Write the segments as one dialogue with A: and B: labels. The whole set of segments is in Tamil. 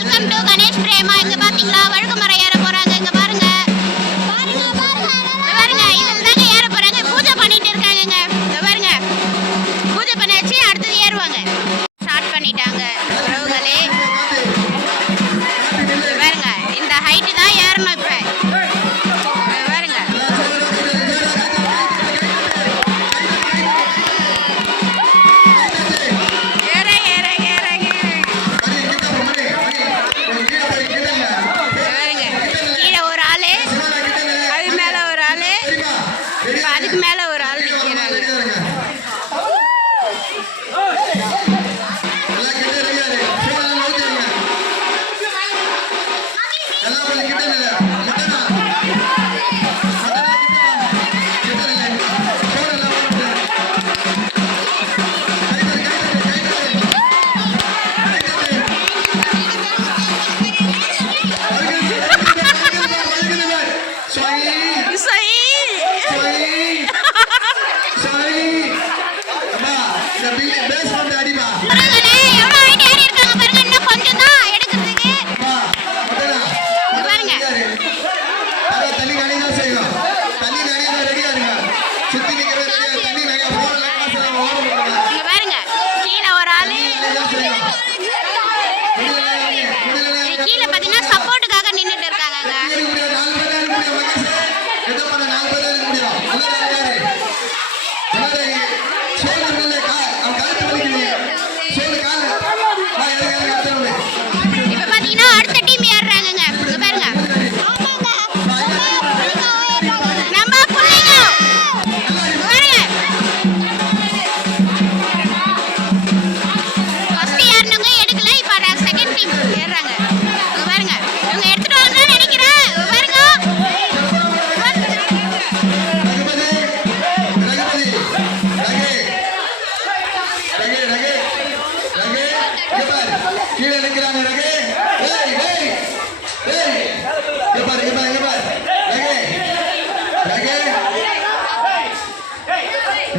A: வெல்கம் டு கணேஷ் பிரேமா இங்க பாத்தீங்களா? வழுக்கு மரம் ஏற போறாங்க. இங்க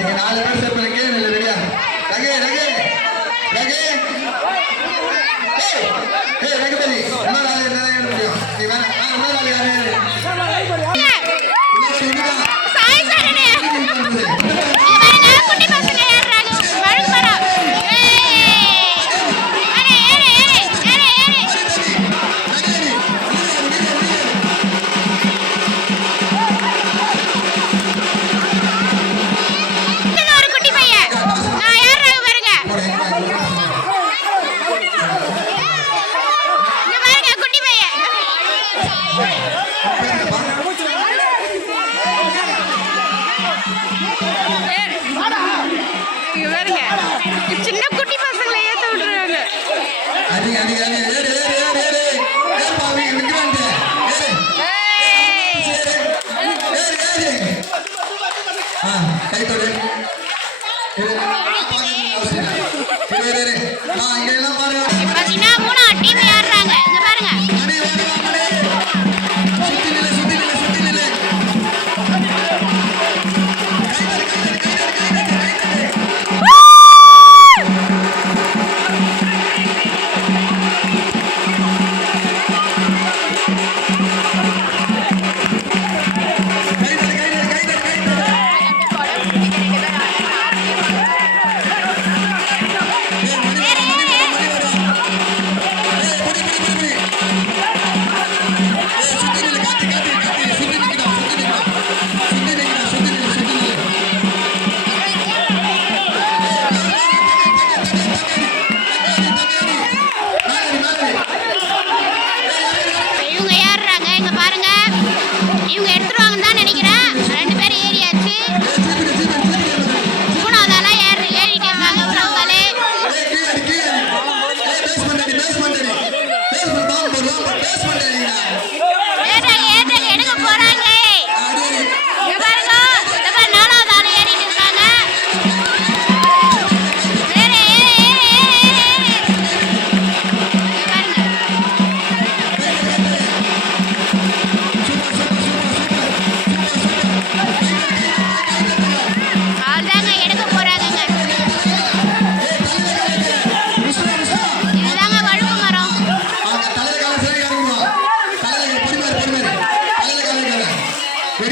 B: நீங்க நாலு பேர் சேர்ப்ப கேம் இல்ல ரெடியா? ரகே ரகே. ரகே. ஏய் ரகபதி இன்னொரு ஆளு என்ன முடியும். நீ வேணா இன்னொரு ஆளு யாரு?
A: சின்ன குட்டி பசங்களை ஏத்த விட்டுறாங்க அதிக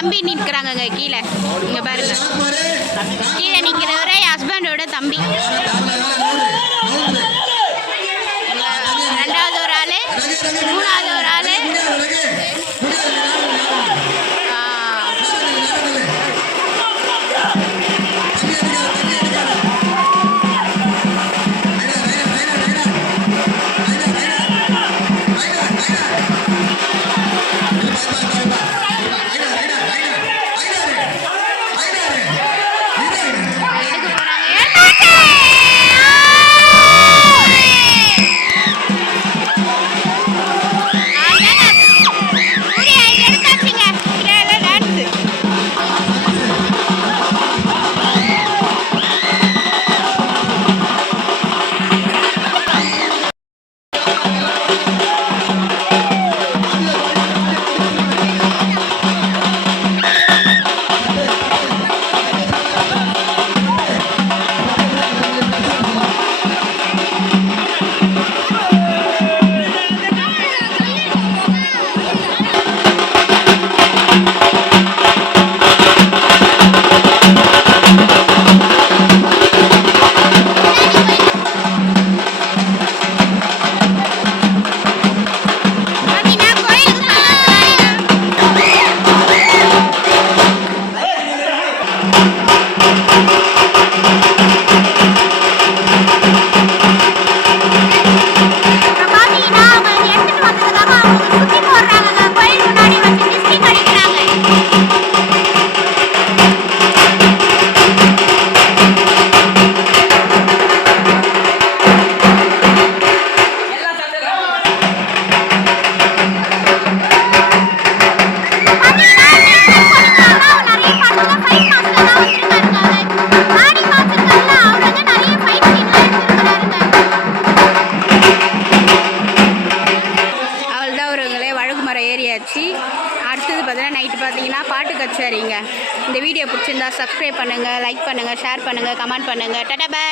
A: தம்பி நிற்கிறாங்க கீழே. இங்க பாருங்க. கீழே என் ஹஸ்பண்டோட தம்பி. ரெண்டாவது ஒரு ஆளு மூணாவது ஒரு ஆள்
B: சப்ஸ்கிரைப் பண்ணுங்கள் லைக் பண்ணுங்கள் ஷேர் பண்ணுங்கள் கமெண்ட் பண்ணுங்கள் டட்டா பாய்